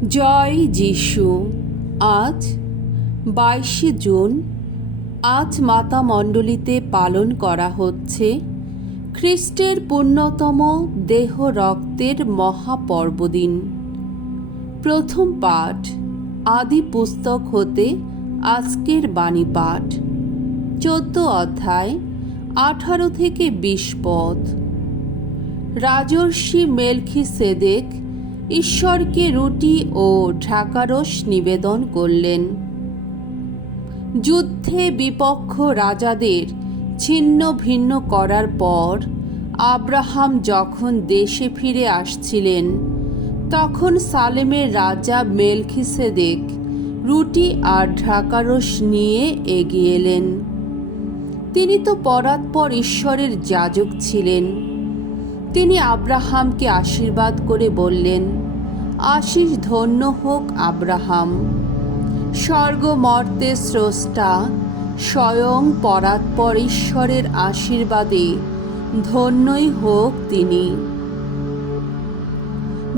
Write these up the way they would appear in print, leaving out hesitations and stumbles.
জয় যিশু। আজ 22শে জুন। আজ মাতা মণ্ডলীতে পালন করা হচ্ছে খ্রিস্টের পুণ্যতম দেহ রক্তের মহাপর্বদিন। প্রথম পাঠ আদি পুস্তক হতে আজকের বাণী পাঠ 14 অধ্যায় 18 থেকে 20 পদ। রাজর্ষি মেলখিসেদেক ঈশ্বরকে রুটি ও ঢ্রাকারস নিবেদন করলেন। যুদ্ধে বিপক্ষ রাজাদের ছিন্ন ভিন্ন করার পর আব্রাহাম যখন দেশে ফিরে আসছিলেন, তখন সালেমের রাজা মেলখিসেদেক রুটি আর ঢ্রাকারস নিয়ে এগিয়ে এলেন। তিনি তো পরাৎপর ঈশ্বরের যাজক ছিলেন। তিনি আব্রাহামকে আশীর্বাদ করে বললেন, আশীষ ধন্য হোক আব্রাহাম। স্বর্গমর্তের স্রষ্টা স্বয়ং পরাৎপর ঈশ্বরের আশীর্বাদে ধন্যই হোক তিনি।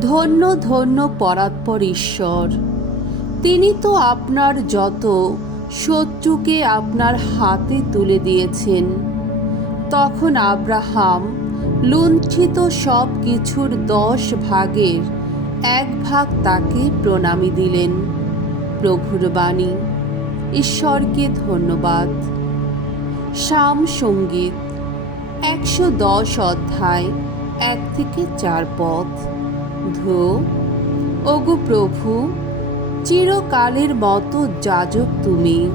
ধন্য ধন্য পরাৎপর ঈশ্বর। তিনি তো আপনার যত শত্রুকে আপনার হাতে তুলে দিয়েছেন। তখন আব্রাহাম লুণ্ঠিত সব কিছুর 10 ভাগের 1 ভাগ তাকে প্রণামী দিলেন। প্রভুর বাণী। ঈশ্বরকে ধন্যবাদ। সাম সঙ্গীত 110 অধ্যায় 1 থেকে 4 পদ। ধো ওগো প্রভু, চিরকালের মতো যাজক তুমি।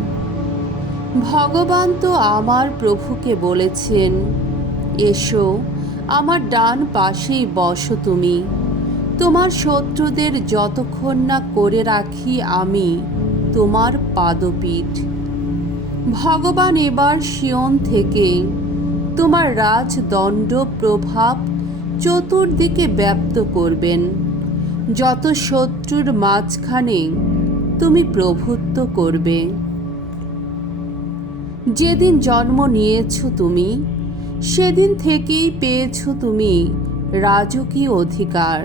ভগবান তো আমার প্রভুকে বলেছেন, এসো আমার ডান পাশেই বসো তুমি। তোমার শত্রুদের যতক্ষণ না করে রাখি আমি তোমার পাদপীঠ। ভগবান এবার সিয়ন থেকে তোমার রাজদণ্ড প্রভাব চতুর্দিকে ব্যাপ্ত করবেন। যত শত্রুর মাঝখানে তুমি প্রভুত্ব করবে। যেদিন জন্ম নিয়েছ তুমি, সেদিন থেকেই পেয়েছ তুমি রাজকীয় অধিকার।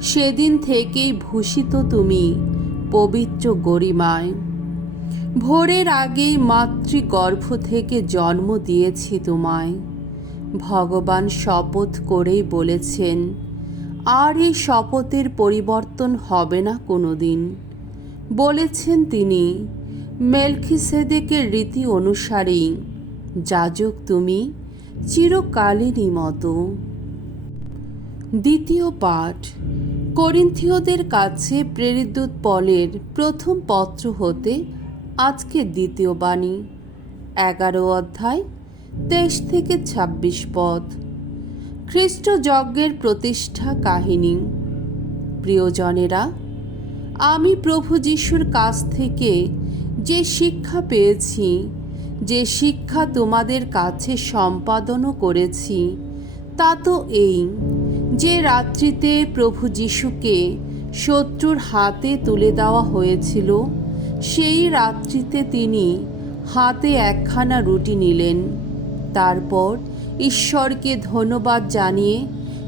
সেদিন থেকেই ভূষিত তুমি পবিত্র গরিমায়। ভোরের আগেই মাতৃগর্ভ থেকে জন্ম দিয়েছি তোমায়। ভগবান শপথ করেই বলেছেন, আর এই শপথের পরিবর্তন হবে না কোনো দিন। বলেছেন তিনি, মেলখিসেদেকের রীতি অনুসারেই যাজক তুমি চিরকালেরই মতো। দ্বিতীয় পাঠ করিন্থীয়দের কাছে প্রেরিত পলের প্রথম পত্র হতে আজকের দ্বিতীয় বাণী 11 অধ্যায় 23 থেকে 26 পদ। খ্রিস্ট যজ্ঞের প্রতিষ্ঠা কাহিনী। প্রিয়জনেরা, আমি প্রভু যিশুর কাছ থেকে যে শিক্ষা পেয়েছি, যে শিক্ষা তোমাদের কাছে সম্পাদনও করেছি, তা তো এই যে রাত্রিতে প্রভু যিশুকে শত্রুর হাতে তুলে দেওয়া হয়েছিল, সেই রাত্রিতে তিনি হাতে 1খানা রুটি নিলেন। তারপর ঈশ্বরকে ধন্যবাদ জানিয়ে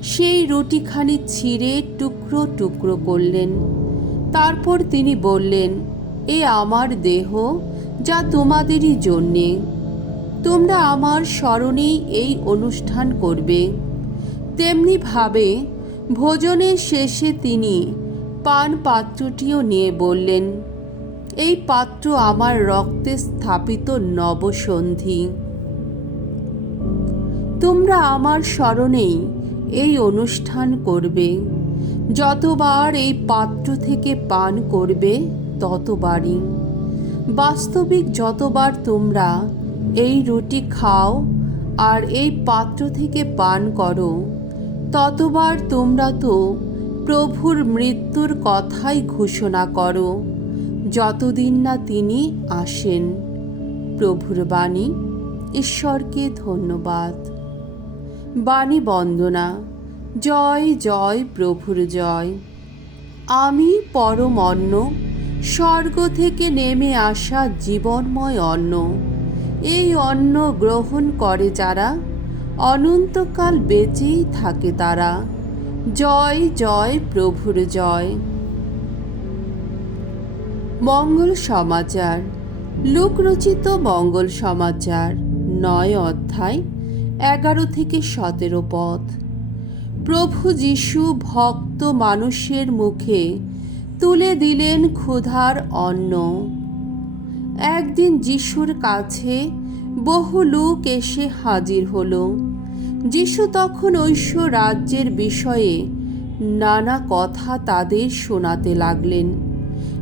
সেই রুটিখানি ছিঁড়ে টুকরো টুকরো করলেন। তারপর তিনি বললেন, এ আমার দেহ, যা তোমাদেরই জন্যে। তোমরা আমার স্মরণেই এই অনুষ্ঠান করবে। তেমনিভাবে ভোজনের শেষে তিনি পান পাত্রটিও নিয়ে বললেন, এই পাত্র আমার রক্তে স্থাপিত নবসন্ধি। তোমরা আমার স্মরণেই এই অনুষ্ঠান করবে। যতবার এই পাত্র থেকে পান করবে, ততবারই। বাস্তবিক যতবার তোমরা এই রুটি খাও আর এই পাত্র থেকে পান করো, ততবার তোমরা তো প্রভুর মৃত্যুর কথাই ঘোষণা করো, যতদিন না তিনি আসেন। প্রভুর বাণী। ঈশ্বরকে ধন্যবাদ। বাণী বন্দনা। জয় জয় প্রভুর জয়। আমি পরম অন্ন, স্বর্গ থেকে নেমে আসা জীবনময় অন্ন। এই অন্ন গ্রহণ করে যারা, অনন্তকাল বেঁচেই থাকে তারা। জয় জয় প্রভুর জয়। মঙ্গল সমাচার, লোকরচিত মঙ্গল সমাচার ৯ অধ্যায় ১১ থেকে ১৭ পদ। প্রভু যীশু ভক্ত মানুষের মুখে তুলে দিলেন ক্ষুধার অন্ন। একদিন যীশুর কাছে বহু লোক এসে হাজির হলো। যীশু তখন ঐশ্ব রাজ্যের বিষয়ে নানা কথা তাদের শোনাতে লাগলেন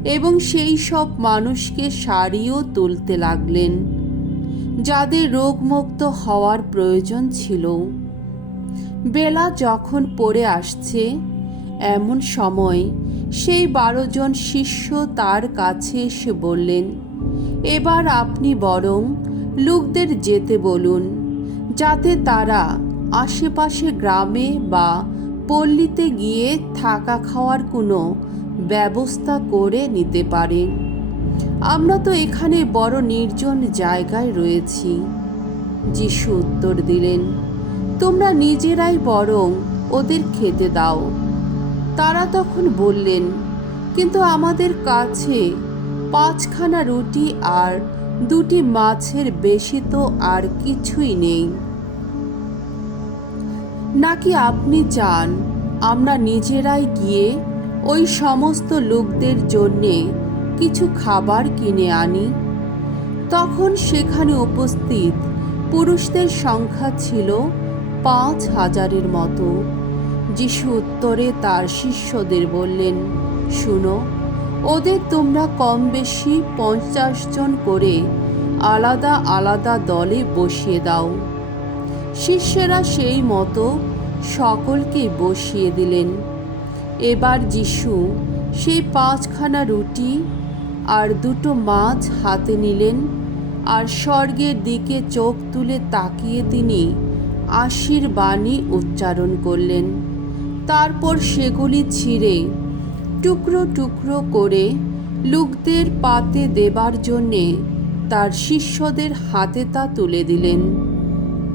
এবং সেই সব মানুষকে সারিয়েও তুলতে লাগলেন যাদের রোগমুক্ত হওয়ার প্রয়োজন ছিল। বেলা যখন পড়ে আসছে, এমন সময় সেই ১২ জন শিষ্য তার কাছে এসে বললেন, এবার আপনি বরং লোকদের যেতে বলুন, যাতে তারা আশেপাশে গ্রামে বা পল্লীতে গিয়ে থাকা খাওয়ার কোনো ব্যবস্থা করে নিতে পারে। আমরা তো এখানে বড় নির্জন জায়গায় রয়েছি। যীশু উত্তর দিলেন, তোমরা নিজেরাই বরং ওদের খেতে দাও। তারা তখন বললেন, কিন্তু আমাদের কাছে ৫খানা রুটি আর ২টি মাছের বেশি তো আর কিছুই নেই। নাকি আপনি চান আমরা নিজেরাই গিয়ে ওই সমস্ত লোকদের জন্যে কিছু খাবার কিনে আনি? তখন সেখানে উপস্থিত পুরুষদের সংখ্যা ছিল ৫,০০০-এর মতো। যীশু উত্তরে তার শিষ্যদের বললেন, শুনো, ওদের তোমরা কম বেশি ৫০ জন করে আলাদা আলাদা দলে বসিয়ে দাও। শিষ্যেরা সেই মতো সকলকে বসিয়ে দিলেন। এবার যীশু সেই ৫খানা রুটি আর ২টো মাছ হাতে নিলেন আর স্বর্গের দিকে চোখ তুলে তাকিয়ে তিনি আশীর্বাণী উচ্চারণ করলেন। তারপর সেগুলি ছিঁড়ে টুকরো টুকরো করে লোকদের পাতে দেবার জন্যে তার শিষ্যদের হাতে তা তুলে দিলেন।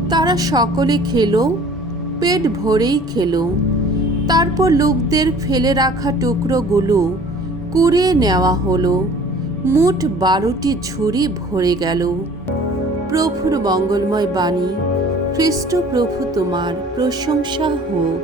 তারা সকলে খেলো, পেট ভরেই খেলো। তারপর লোকদের ফেলে রাখা টুকরোগুলো কুড়িয়ে নেওয়া হলো। মোট ১২টি ঝুড়ি ভরে গেল। প্রভুর মঙ্গলময় বাণী। খ্রিস্ট প্রভু তোমার প্রশংসা হোক।